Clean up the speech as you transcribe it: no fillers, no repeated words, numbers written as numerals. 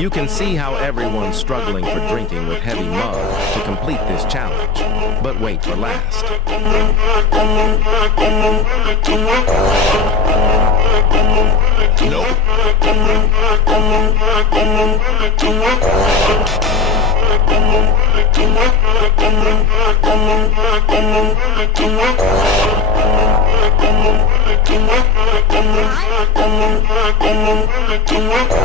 You can see how everyone's struggling for drinking with heavy mug to complete this challenge. But wait for last. Nope. Too much.